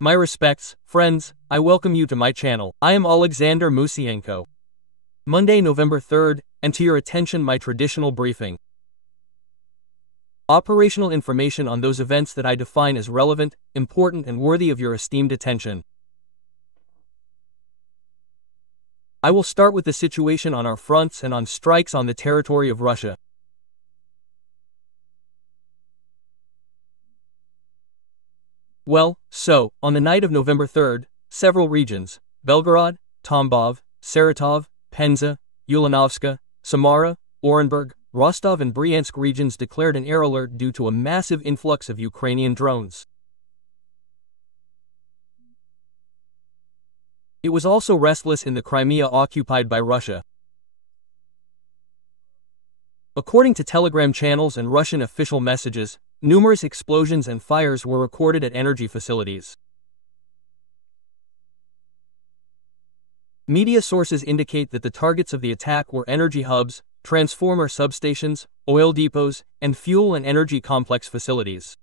My respects, friends, I welcome you to my channel. I am Alexander Musienko. Monday, November 3rd, and to your attention my traditional briefing. Operational information on those events that I define as relevant, important and worthy of your esteemed attention. I will start with the situation on our fronts and on strikes on the territory of Russia. Well, so, on the night of November 3rd, several regions, Belgorod, Tambov, Saratov, Penza, Ulanovska, Samara, Orenburg, Rostov and Bryansk regions declared an air alert due to a massive influx of Ukrainian drones. It was also restless in the Crimea occupied by Russia. According to Telegram channels and Russian official messages, numerous explosions and fires were recorded at energy facilities. Media sources indicate that the targets of the attack were energy hubs, transformer substations, oil depots, and fuel and energy complex facilities.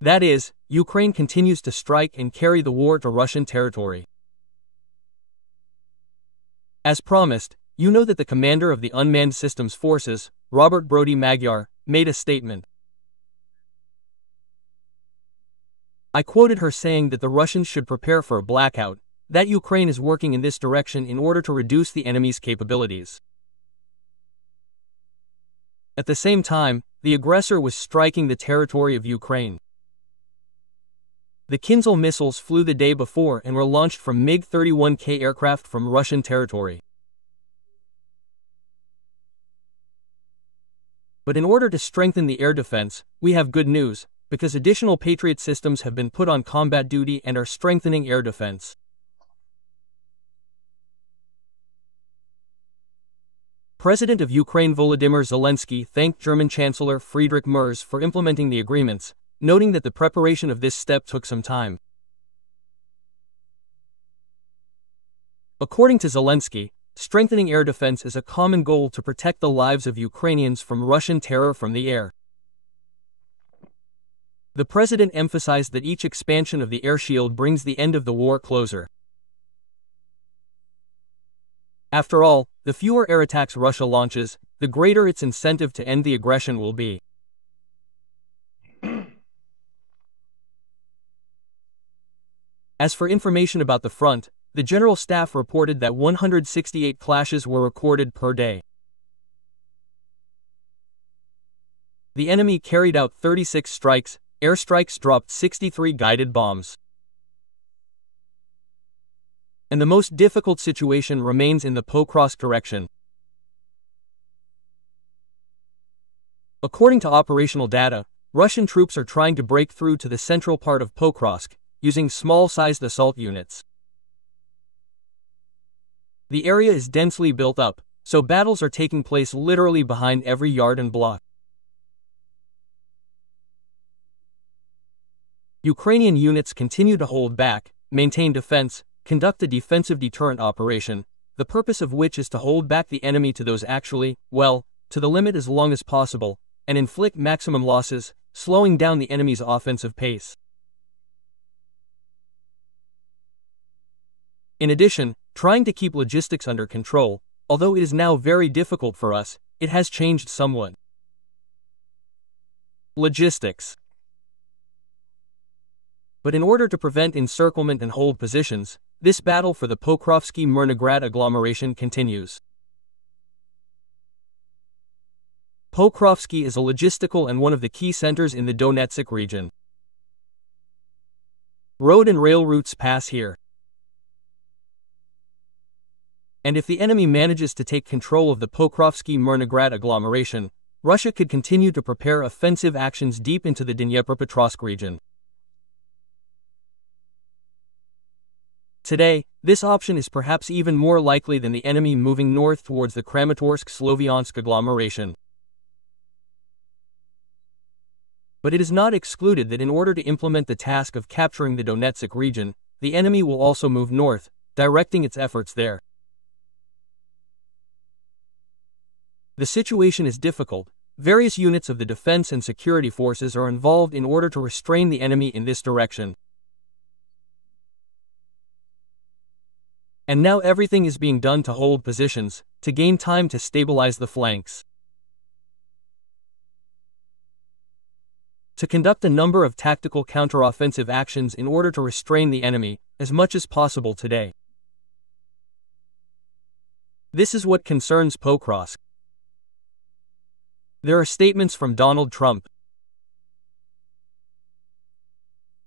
That is, Ukraine continues to strike and carry the war to Russian territory. As promised, you know that the commander of the Unmanned Systems Forces, Robert Brody Magyar, made a statement. I quoted her saying that the Russians should prepare for a blackout, that Ukraine is working in this direction in order to reduce the enemy's capabilities. At the same time, the aggressor was striking the territory of Ukraine. The Kinzhal missiles flew the day before and were launched from MiG-31K aircraft from Russian territory. But in order to strengthen the air defense, we have good news, because additional Patriot systems have been put on combat duty and are strengthening air defense. President of Ukraine Volodymyr Zelensky thanked German Chancellor Friedrich Merz for implementing the agreements, noting that the preparation of this step took some time. According to Zelensky, strengthening air defense is a common goal to protect the lives of Ukrainians from Russian terror from the air. The president emphasized that each expansion of the air shield brings the end of the war closer. After all, the fewer air attacks Russia launches, the greater its incentive to end the aggression will be. As for information about the front, the General Staff reported that 168 clashes were recorded per day. The enemy carried out 36 strikes, airstrikes dropped 63 guided bombs. And the most difficult situation remains in the Pokrovsk direction. According to operational data, Russian troops are trying to break through to the central part of Pokrovsk, using small-sized assault units. The area is densely built up, so battles are taking place literally behind every yard and block. Ukrainian units continue to hold back, maintain defense, conduct a defensive deterrent operation, the purpose of which is to hold back the enemy to those actually, well, to the limit as long as possible, and inflict maximum losses, slowing down the enemy's offensive pace. In addition, trying to keep logistics under control, although it is now very difficult for us, it has changed somewhat. Logistics. But in order to prevent encirclement and hold positions, this battle for the Pokrovsky-Mirnograd agglomeration continues. Pokrovsky is a logistical and one of the key centers in the Donetsk region. Road and rail routes pass here. And if the enemy manages to take control of the Pokrovsky-Mirnograd agglomeration, Russia could continue to prepare offensive actions deep into the Dnipropetrovsk region. Today, this option is perhaps even more likely than the enemy moving north towards the Kramatorsk-Sloviansk agglomeration. But it is not excluded that in order to implement the task of capturing the Donetsk region, the enemy will also move north, directing its efforts there. The situation is difficult, various units of the defense and security forces are involved in order to restrain the enemy in this direction. And now everything is being done to hold positions, to gain time to stabilize the flanks. To conduct a number of tactical counteroffensive actions in order to restrain the enemy, as much as possible today. This is what concerns Pokrovsk. There are statements from Donald Trump.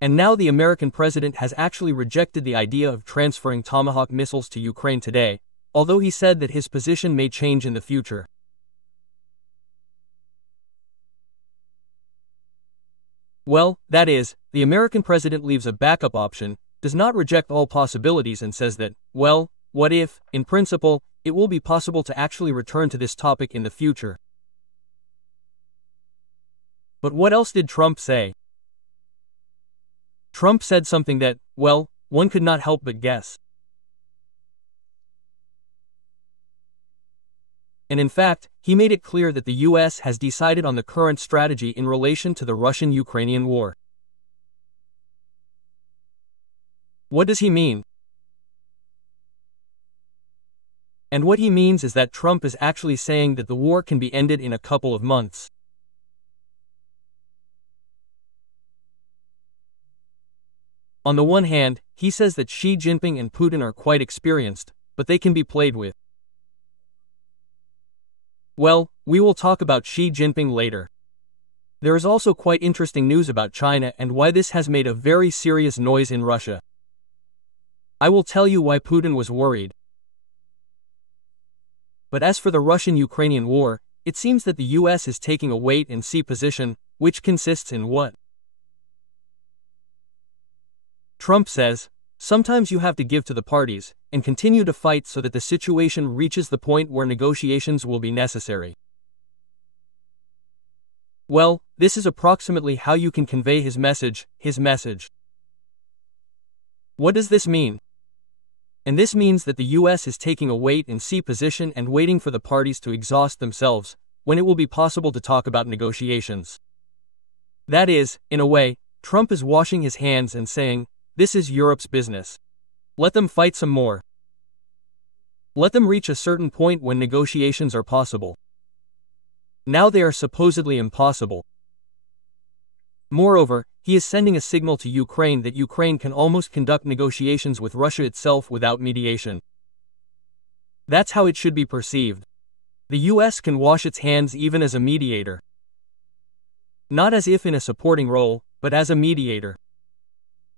And now the American president has actually rejected the idea of transferring Tomahawk missiles to Ukraine today, although he said that his position may change in the future. Well, that is, the American president leaves a backup option, does not reject all possibilities and says that, well, what if, in principle, it will be possible to actually return to this topic in the future. But what else did Trump say? Trump said something that, well, one could not help but guess. And in fact, he made it clear that the US has decided on the current strategy in relation to the Russian-Ukrainian war. What does he mean? And what he means is that Trump is actually saying that the war can be ended in a couple of months. On the one hand, he says that Xi Jinping and Putin are quite experienced, but they can be played with. Well, we will talk about Xi Jinping later. There is also quite interesting news about China and why this has made a very serious noise in Russia. I will tell you why Putin was worried. But as for the Russian-Ukrainian war, it seems that the US is taking a wait-and-see position, which consists in what? Trump says, sometimes you have to give to the parties, and continue to fight so that the situation reaches the point where negotiations will be necessary. Well, this is approximately how you can convey his message. What does this mean? And this means that the US is taking a wait-and-see position and waiting for the parties to exhaust themselves, when it will be possible to talk about negotiations. That is, in a way, Trump is washing his hands and saying, this is Europe's business. Let them fight some more. Let them reach a certain point when negotiations are possible. Now they are supposedly impossible. Moreover, he is sending a signal to Ukraine that Ukraine can almost conduct negotiations with Russia itself without mediation. That's how it should be perceived. The US can wash its hands even as a mediator. Not as if in a supporting role, but as a mediator.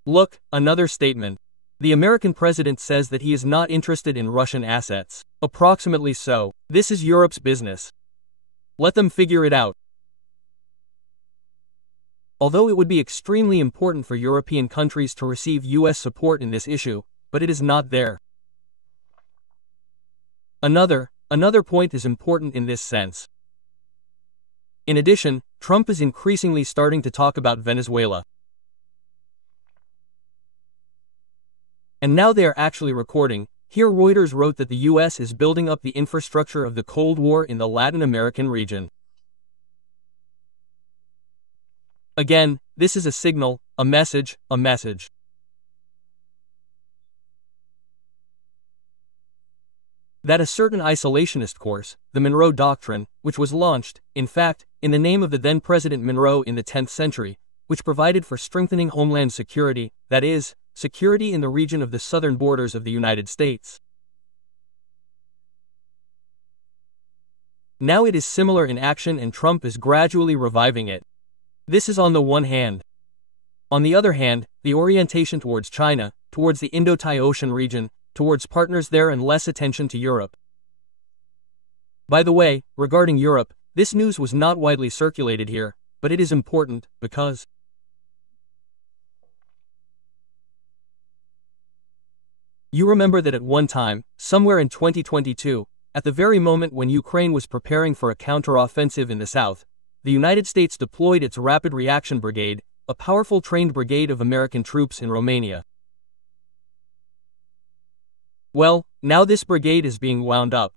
Look, another statement. The American president says that he is not interested in Russian assets. Approximately so. This is Europe's business. Let them figure it out. Although it would be extremely important for European countries to receive US support in this issue, but it is not there. Another point is important in this sense. In addition, Trump is increasingly starting to talk about Venezuela. And now they are actually recording. Here Reuters wrote that the US is building up the infrastructure of the Cold War in the Latin American region. Again, this is a signal, a message. That a certain isolationist course, the Monroe Doctrine, which was launched, in fact, in the name of the then President Monroe in the 10th century, which provided for strengthening homeland security, that is, security in the region of the southern borders of the United States. Now it is similar in action and Trump is gradually reviving it. This is on the one hand. On the other hand, the orientation towards China, towards the Indo-Tai Ocean region, towards partners there and less attention to Europe. By the way, regarding Europe, this news was not widely circulated here, but it is important, because you remember that at one time, somewhere in 2022, at the very moment when Ukraine was preparing for a counter-offensive in the south, the United States deployed its Rapid Reaction Brigade, a powerful trained brigade of American troops in Romania. Well, now this brigade is being wound up.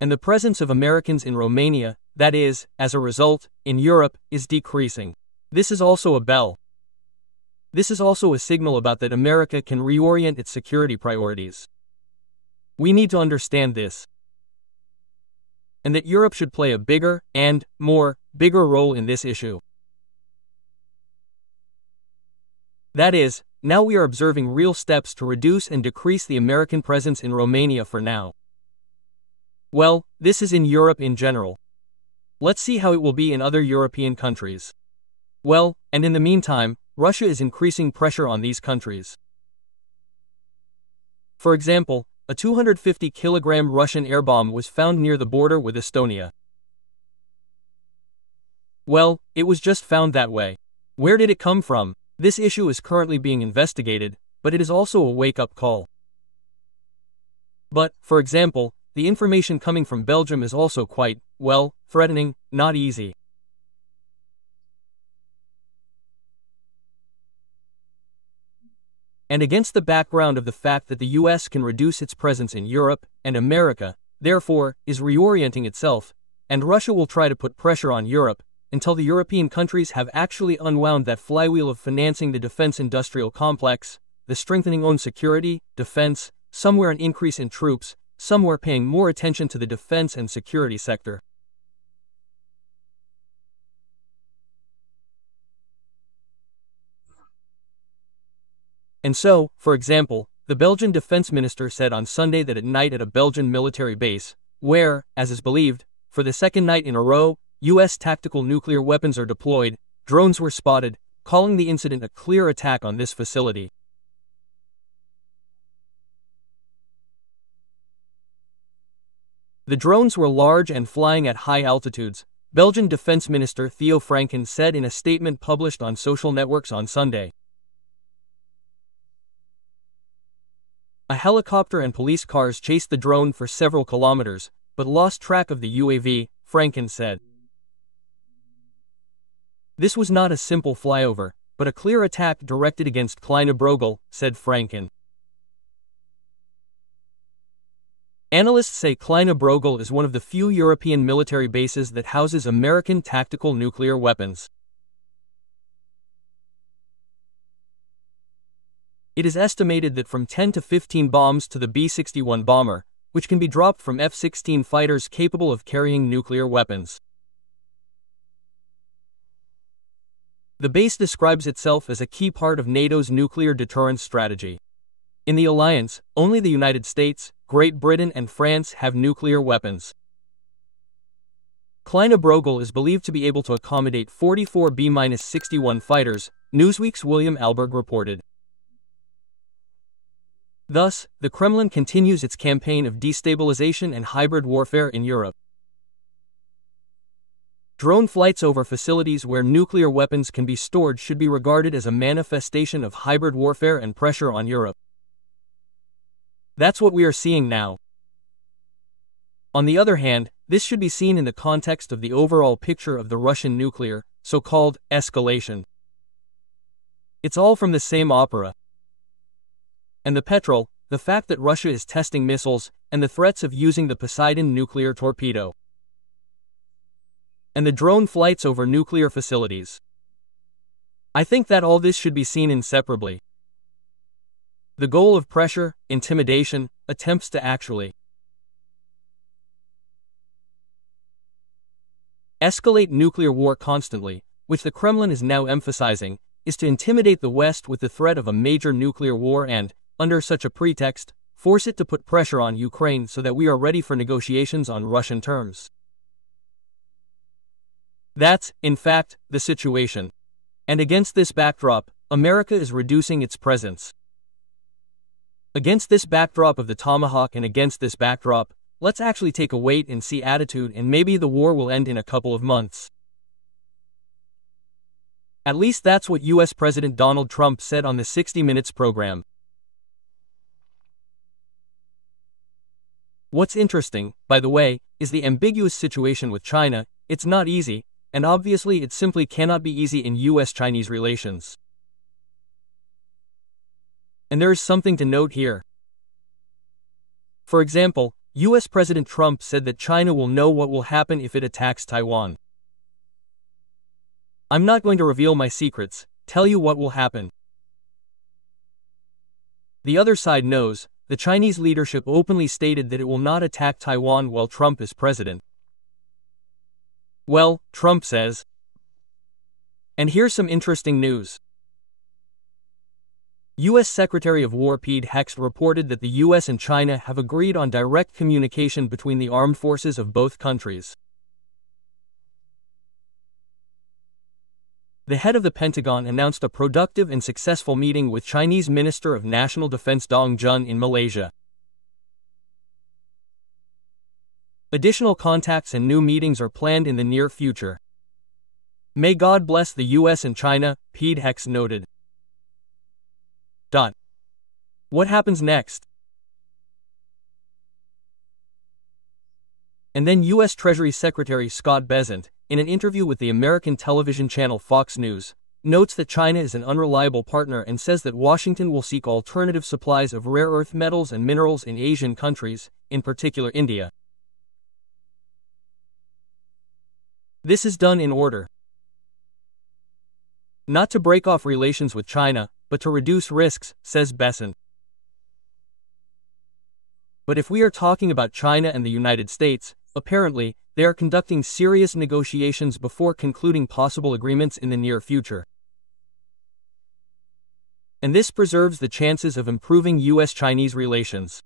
And the presence of Americans in Romania, that is, as a result, in Europe, is decreasing. This is also a bell. This is also a signal about that America can reorient its security priorities. We need to understand this. And that Europe should play a bigger and bigger role in this issue. That is, now we are observing real steps to reduce and decrease the American presence in Romania for now. Well, this is in Europe in general. Let's see how it will be in other European countries. Well, and in the meantime, Russia is increasing pressure on these countries. For example, a 250-kilogram Russian air bomb was found near the border with Estonia. Well, it was just found that way. Where did it come from? This issue is currently being investigated, but it is also a wake-up call. But, for example, the information coming from Belgium is also quite, well, threatening, not easy. And against the background of the fact that the US can reduce its presence in Europe, and America, therefore, is reorienting itself, and Russia will try to put pressure on Europe, until the European countries have actually unwound that flywheel of financing the defense industrial complex, the strengthening own security, defense, somewhere an increase in troops, somewhere paying more attention to the defense and security sector. And so, for example, the Belgian defense minister said on Sunday that at night at a Belgian military base, where, as is believed, for the second night in a row, US tactical nuclear weapons are deployed, drones were spotted, calling the incident a clear attack on this facility. The drones were large and flying at high altitudes, Belgian Defense Minister Theo Franken said in a statement published on social networks on Sunday. A helicopter and police cars chased the drone for several kilometers, but lost track of the UAV, Franken said. This was not a simple flyover, but a clear attack directed against Kleine Brogel, said Franken. Analysts say Kleine Brogel is one of the few European military bases that houses American tactical nuclear weapons. It is estimated that from 10 to 15 bombs to the B-61 bomber, which can be dropped from F-16 fighters capable of carrying nuclear weapons. The base describes itself as a key part of NATO's nuclear deterrence strategy. In the alliance, only the United States, Great Britain and France have nuclear weapons. Kleine Brogel is believed to be able to accommodate 44 B-61 fighters, Newsweek's William Alberg reported. Thus, the Kremlin continues its campaign of destabilization and hybrid warfare in Europe. Drone flights over facilities where nuclear weapons can be stored should be regarded as a manifestation of hybrid warfare and pressure on Europe. That's what we are seeing now. On the other hand, this should be seen in the context of the overall picture of the Russian nuclear, so-called, escalation. It's all from the same opera. And the petrol, the fact that Russia is testing missiles, and the threats of using the Poseidon nuclear torpedo. And the drone flights over nuclear facilities. I think that all this should be seen inseparably. The goal of pressure, intimidation, attempts to actually escalate nuclear war constantly, which the Kremlin is now emphasizing, is to intimidate the West with the threat of a major nuclear war and, under such a pretext, force it to put pressure on Ukraine so that we are ready for negotiations on Russian terms. That's, in fact, the situation. And against this backdrop, America is reducing its presence. Against this backdrop of the Tomahawk and against this backdrop, let's actually take a wait-and-see attitude and maybe the war will end in a couple of months. At least that's what US President Donald Trump said on the 60 Minutes program. What's interesting, by the way, is the ambiguous situation with China. It's not easy, and obviously it simply cannot be easy in US-Chinese relations. And there is something to note here. For example, US President Trump said that China will know what will happen if it attacks Taiwan. I'm not going to reveal my secrets, tell you what will happen. The other side knows. The Chinese leadership openly stated that it will not attack Taiwan while Trump is president. Well, Trump says. And here's some interesting news. U.S. Secretary of War Pete Hegseth reported that the U.S. and China have agreed on direct communication between the armed forces of both countries. The head of the Pentagon announced a productive and successful meeting with Chinese Minister of National Defense Dong Jun in Malaysia. Additional contacts and new meetings are planned in the near future. May God bless the U.S. and China, Pete Hegseth noted. What happens next? And then U.S. Treasury Secretary Scott Bessent, in an interview with the American television channel Fox News, notes that China is an unreliable partner and says that Washington will seek alternative supplies of rare earth metals and minerals in Asian countries, in particular India. This is done in order not to break off relations with China, but to reduce risks, says Bessent. But if we are talking about China and the United States, apparently, they are conducting serious negotiations before concluding possible agreements in the near future. And this preserves the chances of improving U.S.-Chinese relations.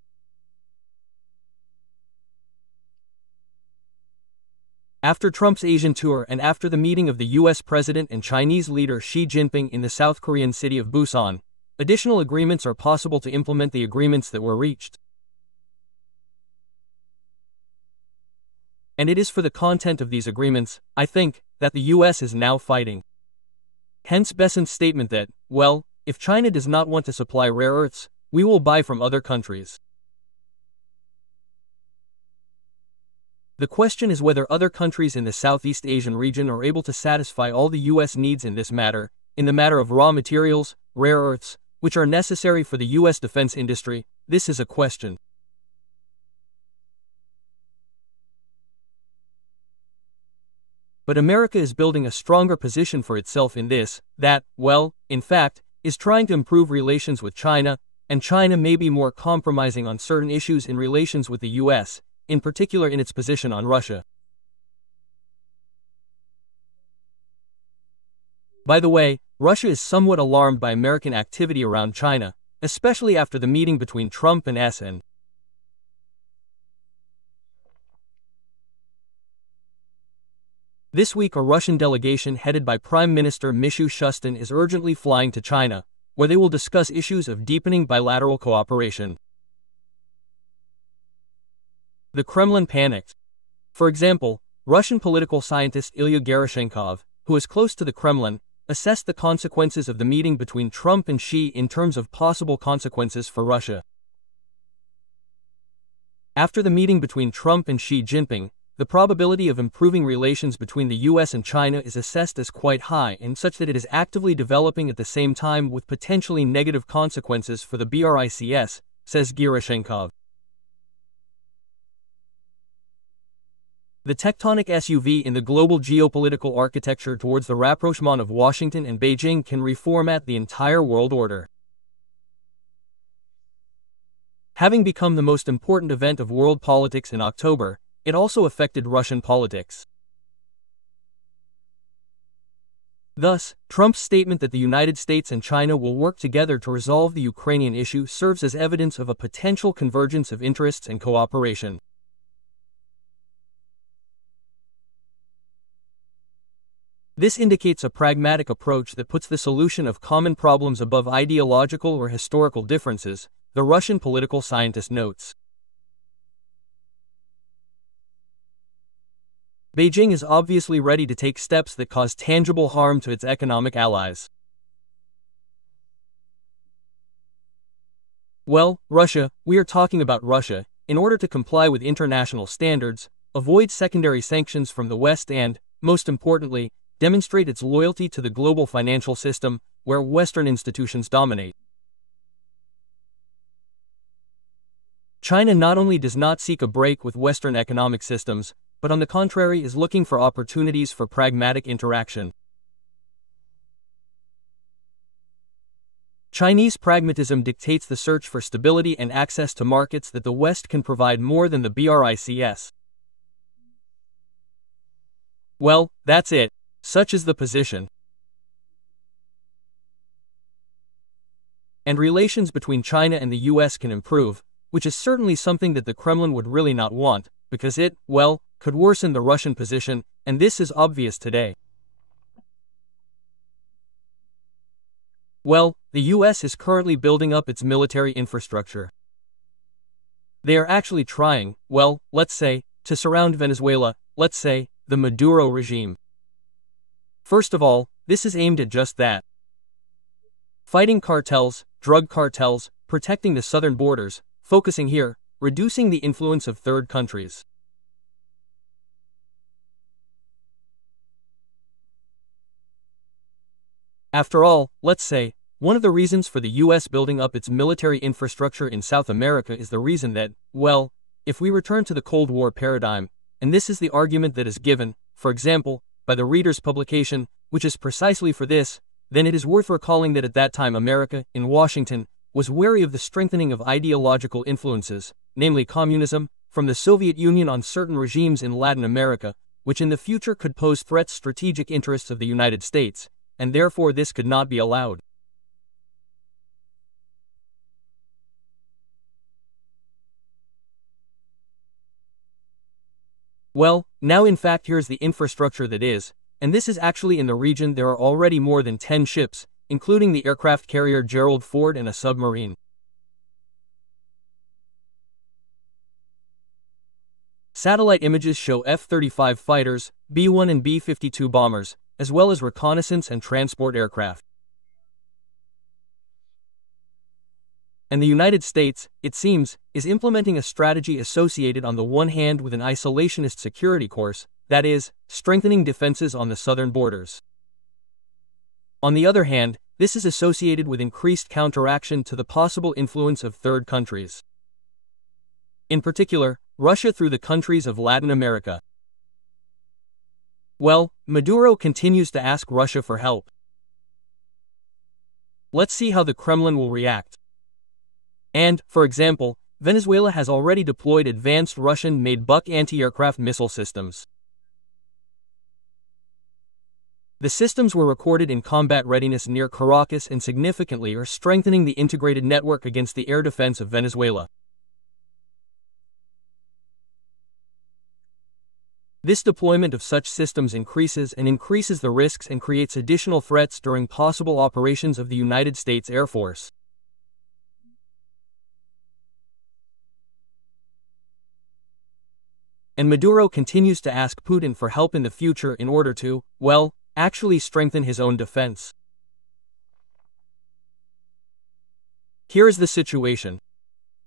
After Trump's Asian tour and after the meeting of the U.S. President and Chinese leader Xi Jinping in the South Korean city of Busan, additional agreements are possible to implement the agreements that were reached. And it is for the content of these agreements, I think, that the U.S. is now fighting. Hence Bessent's statement that, well, if China does not want to supply rare earths, we will buy from other countries. The question is whether other countries in the Southeast Asian region are able to satisfy all the U.S. needs in this matter, in the matter of raw materials, rare earths, which are necessary for the U.S. defense industry. This is a question. But America is building a stronger position for itself in this, that, well, in fact, is trying to improve relations with China, and China may be more compromising on certain issues in relations with the U.S., in particular in its position on Russia. By the way, Russia is somewhat alarmed by American activity around China, especially after the meeting between Trump and SN. This week a Russian delegation headed by Prime Minister Mishu Shustin is urgently flying to China, where they will discuss issues of deepening bilateral cooperation. The Kremlin panicked. For example, Russian political scientist Ilya Gerashenkov, who is close to the Kremlin, assessed the consequences of the meeting between Trump and Xi in terms of possible consequences for Russia. After the meeting between Trump and Xi Jinping, the probability of improving relations between the U.S. and China is assessed as quite high and such that it is actively developing at the same time with potentially negative consequences for the BRICS, says Gerashenkov. The tectonic SUV in the global geopolitical architecture towards the rapprochement of Washington and Beijing can reformat the entire world order. Having become the most important event of world politics in October, it also affected Russian politics. Thus, Trump's statement that the United States and China will work together to resolve the Ukrainian issue serves as evidence of a potential convergence of interests and cooperation. This indicates a pragmatic approach that puts the solution of common problems above ideological or historical differences, the Russian political scientist notes. Beijing is obviously ready to take steps that cause tangible harm to its economic allies. Well, Russia, we are talking about Russia, in order to comply with international standards, avoid secondary sanctions from the West and, most importantly, demonstrate its loyalty to the global financial system, where Western institutions dominate. China not only does not seek a break with Western economic systems, but on the contrary is looking for opportunities for pragmatic interaction. Chinese pragmatism dictates the search for stability and access to markets that the West can provide more than the BRICS. Well, that's it. Such is the position. And relations between China and the US can improve, which is certainly something that the Kremlin would really not want, because it, well, could worsen the Russian position, and this is obvious today. Well, the US is currently building up its military infrastructure. They are actually trying, well, let's say, to surround Venezuela, let's say, the Maduro regime. First of all, this is aimed at just that. Fighting cartels, drug cartels, protecting the southern borders, focusing here, reducing the influence of third countries. After all, let's say, one of the reasons for the US building up its military infrastructure in South America is the reason that, well, if we return to the Cold War paradigm, and this is the argument that is given, for example, by the Reader's publication, which is precisely for this, then it is worth recalling that at that time America, in Washington, was wary of the strengthening of ideological influences, namely communism, from the Soviet Union on certain regimes in Latin America, which in the future could pose threats to strategic interests of the United States, and therefore this could not be allowed. Well, now in fact here's the infrastructure that is, and this is actually in the region. There are already more than 10 ships, including the aircraft carrier Gerald Ford and a submarine. Satellite images show F-35 fighters, B-1 and B-52 bombers, as well as reconnaissance and transport aircraft. And the United States, it seems, is implementing a strategy associated on the one hand with an isolationist security course, that is, strengthening defenses on the southern borders. On the other hand, this is associated with increased counteraction to the possible influence of third countries. In particular, Russia through the countries of Latin America. Well, Maduro continues to ask Russia for help. Let's see how the Kremlin will react. And, for example, Venezuela has already deployed advanced Russian-made Buk anti-aircraft missile systems. The systems were recorded in combat readiness near Caracas and significantly are strengthening the integrated network against the air defense of Venezuela. This deployment of such systems increases the risks and creates additional threats during possible operations of the United States Air Force. And Maduro continues to ask Putin for help in the future in order to, well, actually strengthen his own defense. Here is the situation.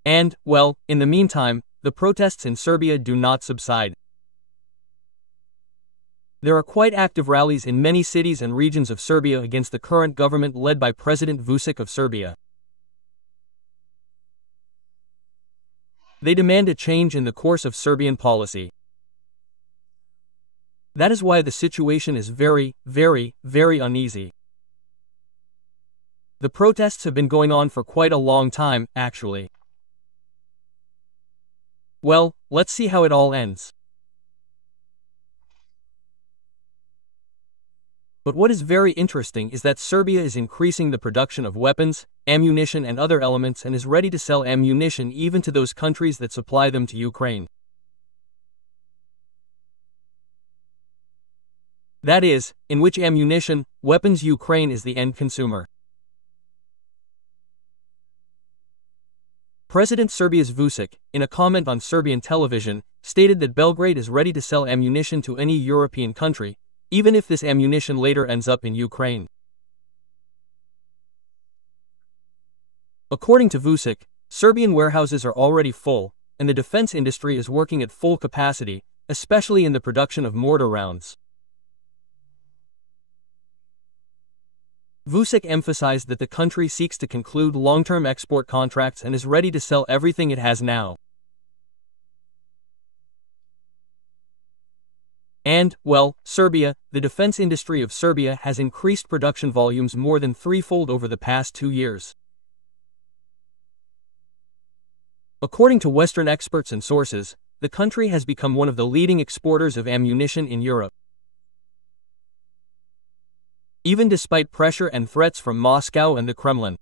And, well, in the meantime, the protests in Serbia do not subside. There are quite active rallies in many cities and regions of Serbia against the current government led by President Vučić of Serbia. They demand a change in the course of Serbian policy. That is why the situation is very, very, very uneasy. The protests have been going on for quite a long time, actually. Well, let's see how it all ends. But what is very interesting is that Serbia is increasing the production of weapons, ammunition and other elements and is ready to sell ammunition even to those countries that supply them to Ukraine. That is, in which ammunition, weapons Ukraine is the end consumer. President Serbia's Vučić, in a comment on Serbian television, stated that Belgrade is ready to sell ammunition to any European country, even if this ammunition later ends up in Ukraine. According to Vučić, Serbian warehouses are already full, and the defense industry is working at full capacity, especially in the production of mortar rounds. Vučić emphasized that the country seeks to conclude long-term export contracts and is ready to sell everything it has now. And, well, Serbia, the defense industry of Serbia has increased production volumes more than threefold over the past 2 years. According to Western experts and sources, the country has become one of the leading exporters of ammunition in Europe. Even despite pressure and threats from Moscow and the Kremlin.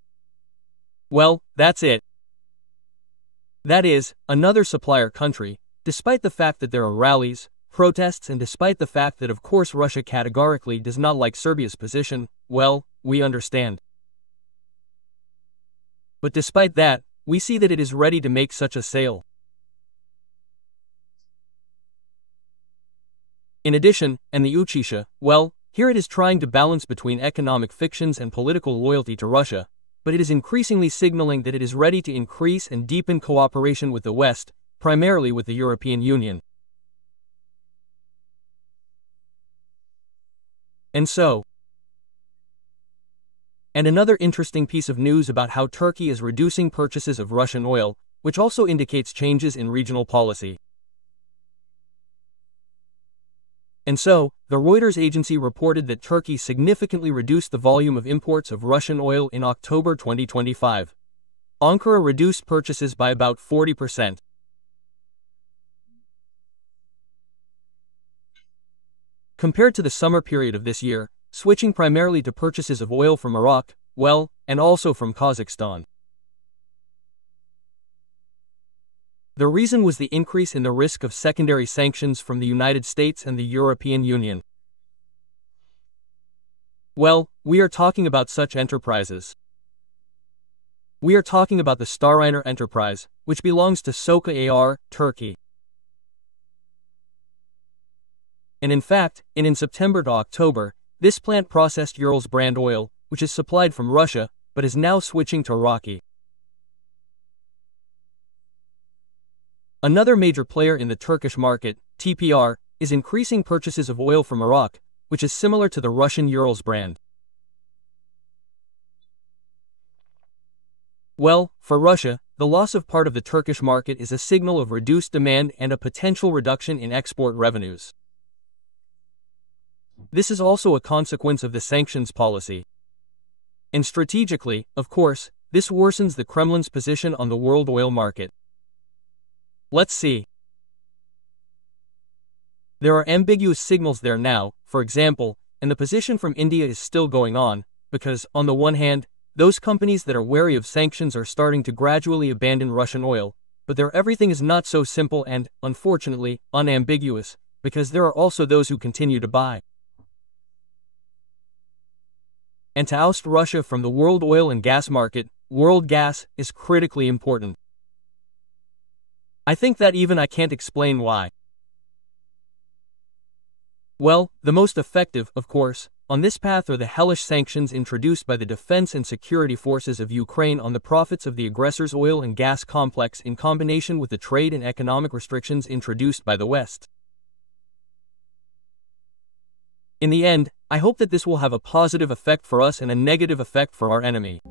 Well, that's it. That is, another supplier country, despite the fact that there are rallies, protests, and despite the fact that of course Russia categorically does not like Serbia's position, well, we understand. But despite that, we see that it is ready to make such a sale. In addition, and the Uchisha, well, here it is trying to balance between economic fictions and political loyalty to Russia, but it is increasingly signaling that it is ready to increase and deepen cooperation with the West, primarily with the European Union. And another interesting piece of news about how Turkey is reducing purchases of Russian oil, which also indicates changes in regional policy. And so, the Reuters agency reported that Turkey significantly reduced the volume of imports of Russian oil in October 2025. Ankara reduced purchases by about 40%. Compared to the summer period of this year, switching primarily to purchases of oil from Iraq, well, and also from Kazakhstan. The reason was the increase in the risk of secondary sanctions from the United States and the European Union. Well, we are talking about such enterprises. We are talking about the Starliner enterprise, which belongs to Soka AR, Turkey. And in fact, in September to October, this plant processed Urals brand oil, which is supplied from Russia, but is now switching to Iraqi. Another major player in the Turkish market, TPR, is increasing purchases of oil from Iraq, which is similar to the Russian Urals brand. Well, for Russia, the loss of part of the Turkish market is a signal of reduced demand and a potential reduction in export revenues. This is also a consequence of the sanctions policy. And strategically, of course, this worsens the Kremlin's position on the world oil market. Let's see. There are ambiguous signals there now, for example, and the position from India is still going on, because, on the one hand, those companies that are wary of sanctions are starting to gradually abandon Russian oil, but everything is not so simple and, unfortunately, unambiguous, because there are also those who continue to buy. And to oust Russia from the world oil and gas market, world gas, is critically important. I think that even I can't explain why. Well, the most effective, of course, on this path are the hellish sanctions introduced by the defense and security forces of Ukraine on the profits of the aggressor's oil and gas complex in combination with the trade and economic restrictions introduced by the West. In the end, I hope that this will have a positive effect for us and a negative effect for our enemy.